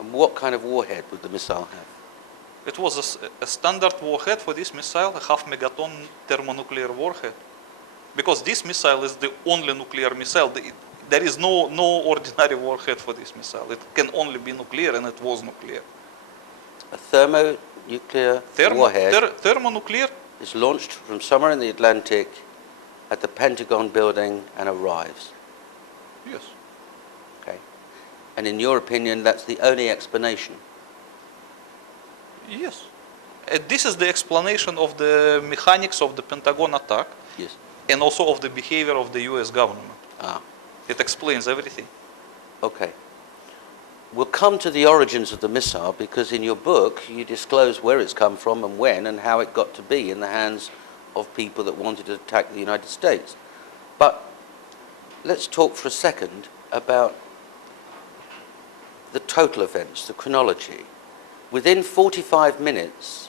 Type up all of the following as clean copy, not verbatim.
And what kind of warhead would the missile have? It was a standard warhead for this missile, a half-megaton thermonuclear warhead. Because this missile is the only nuclear missile. There is no ordinary warhead for this missile. It can only be nuclear, and it was nuclear. A thermonuclear warhead Thermonuclear is launched from somewhere in the Atlantic at the Pentagon building and arrives. Yes. Okay. And in your opinion, that's the only explanation? Yes. This is the explanation of the mechanics of the Pentagon attack. Yes. And also of the behavior of the US government. Ah. It explains everything. Okay. We'll come to the origins of the missile because in your book you disclose where it's come from and when and how it got to be in the hands of people that wanted to attack the United States. But let's talk for a second about the total events, the chronology. Within 45 minutes,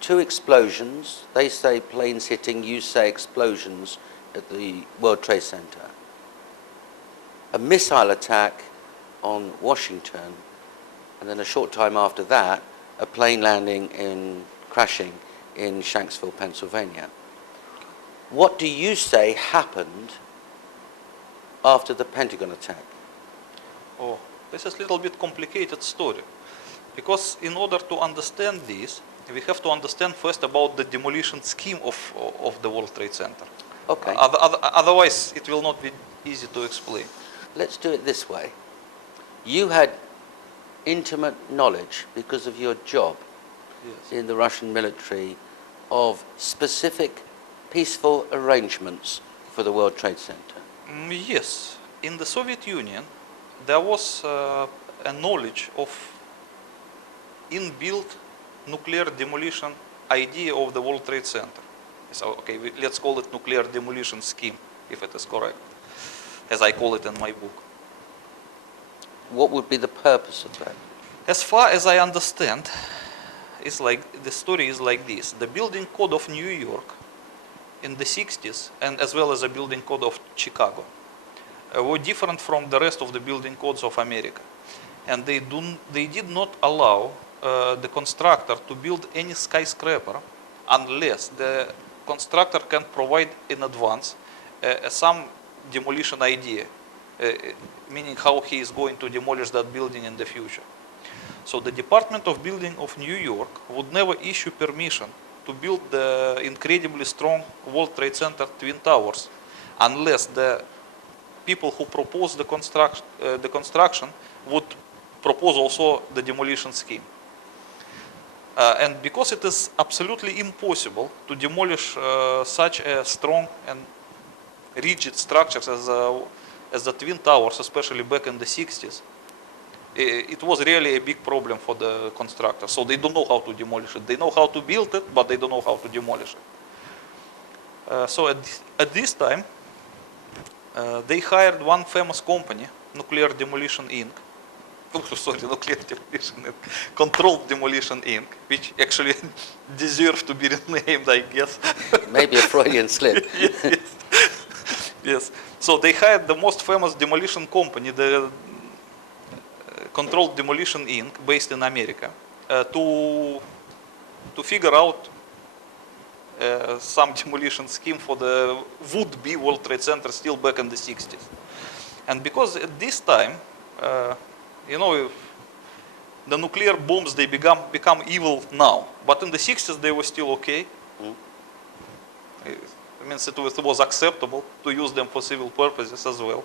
2 explosions, they say planes hitting, you say explosions at the World Trade Center. A missile attack on Washington, and then a short time after that, a plane crashing in Shanksville, Pennsylvania. What do you say happened after the Pentagon attack? Oh, this is a little bit complicated story. Because in order to understand this, we have to understand first about the demolition scheme of the World Trade Center. Okay. Otherwise, it will not be easy to explain. Let's do it this way. You had intimate knowledge because of your job in the Russian military of specific peaceful arrangements for the World Trade Center. Yes. In the Soviet Union, there was a knowledge of inbuilt nuclear demolition idea of the World Trade Center. So, okay, let's call it nuclear demolition scheme, if it is correct, as I call it in my book. What would be the purpose of that? As far as I understand, the story is like this. The building code of New York in the 60s, and as well as the building code of Chicago, were different from the rest of the building codes of America. And they did not allow the constructor to build any skyscraper unless the constructor can provide in advance some demolition idea, meaning how he is going to demolish that building in the future. So the Department of Building of New York would never issue permission to build the incredibly strong World Trade Center Twin Towers unless the people who proposed the construction would propose also the demolition scheme. And because it is absolutely impossible to demolish such a strong and rigid structures as the Twin Towers, especially back in the 60s, it was really a big problem for the constructors. So they don't know how to demolish it. They know how to build it, but they don't know how to demolish it. So at this time, they hired one famous company, Nuclear Demolition Inc. Nuclear Demolition Inc. Controlled Demolition Inc., which actually deserves to be renamed, I guess. Maybe a Freudian slip. Yes. Yes. So they hired the most famous demolition company, the Controlled Demolition Inc., based in America, to figure out some demolition scheme for the would-be World Trade Center still back in the 60s. And because at this time, the nuclear bombs, they become evil now. But in the 60s, they were still okay. It means it was acceptable to use them for civil purposes as well.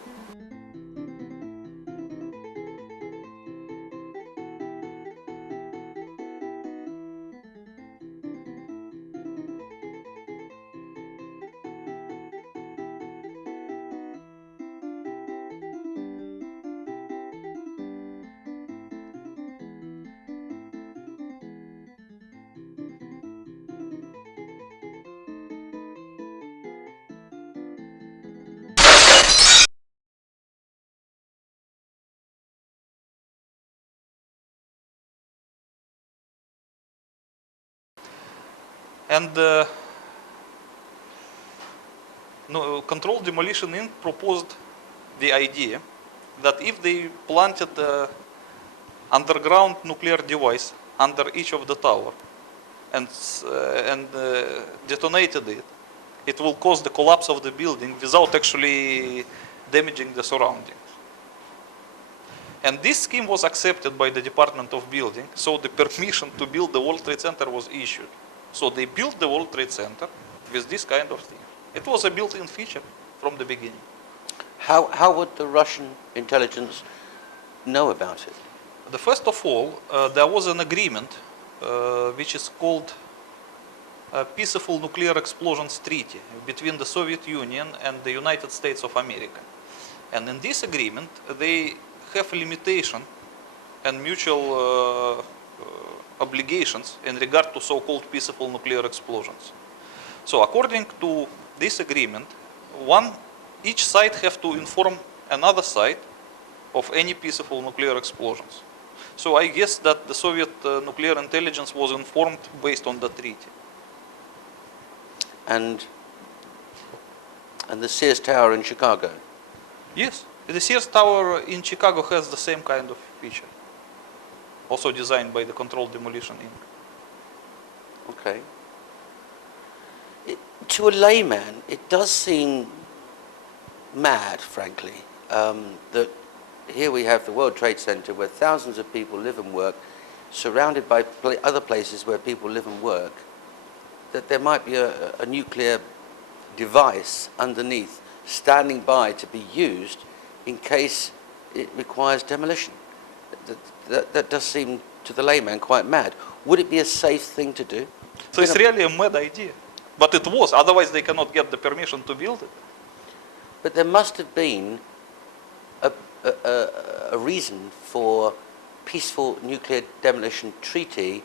And Controlled Demolition Inc. proposed the idea that if they planted underground nuclear device under each of the tower and detonated it, it will cause the collapse of the building without actually damaging the surroundings. And this scheme was accepted by the Department of Building, so the permission to build the World Trade Center was issued. So they built the World Trade Center with this kind of thing. It was a built-in feature from the beginning. How would the Russian intelligence know about it? First of all, there was an agreement which is called Peaceful Nuclear Explosions Treaty between the Soviet Union and the United States of America. And in this agreement, they have a limitation and mutual obligations in regard to so-called peaceful nuclear explosions. So according to this agreement, each side have to inform another side of any peaceful nuclear explosions. So I guess that the Soviet nuclear intelligence was informed based on the treaty. And the Sears Tower in Chicago? Yes, the Sears Tower in Chicago has the same kind of feature, also designed by the Controlled Demolition Inc. Okay. To a layman, it does seem mad, frankly, that here we have the World Trade Center where thousands of people live and work, surrounded by other places where people live and work, that there might be a nuclear device underneath standing by to be used in case it requires demolition. That does seem to the layman quite mad. Would it be a safe thing to do? So it's really a mad idea. But it was, otherwise they cannot get the permission to build it. But there must have been a reason for peaceful nuclear demolition treaty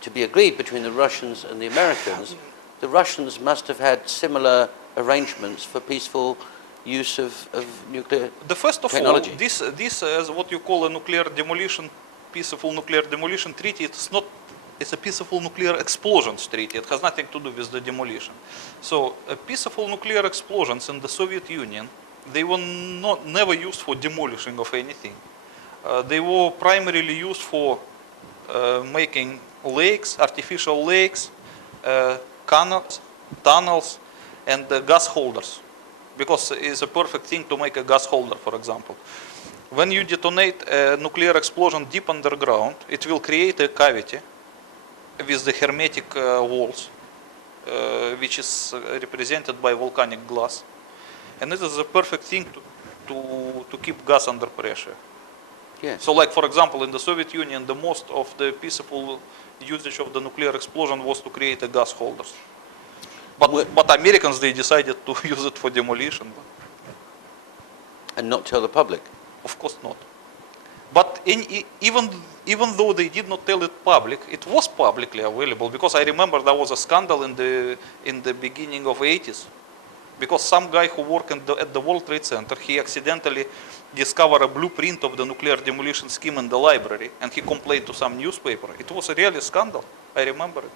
to be agreed between the Russians and the Americans. The Russians must have had similar arrangements for peaceful use of nuclear First of technology. all, this is what you call a nuclear demolition, peaceful nuclear demolition treaty. It's a peaceful nuclear explosions treaty. It has nothing to do with the demolition. So peaceful nuclear explosions in the Soviet Union, they were never used for demolishing of anything. They were primarily used for making lakes, artificial lakes, canals, tunnels, and gas holders. Because it's a perfect thing to make a gas holder, for example. When you detonate a nuclear explosion deep underground, it will create a cavity with the hermetic walls, which is represented by volcanic glass. And it is a perfect thing to keep gas under pressure. Yes. So like, for example, in the Soviet Union, the most of the peaceful usage of the nuclear explosion was to create a gas holders. But Americans, they decided to use it for demolition. And not tell the public. Of course not. But even though they did not tell it public, it was publicly available, because I remember there was a scandal in the beginning of 80s, because some guy who worked at the World Trade Center, he accidentally discovered a blueprint of the nuclear demolition scheme in the library, and he complained to some newspaper. It was a really scandal. I remember it.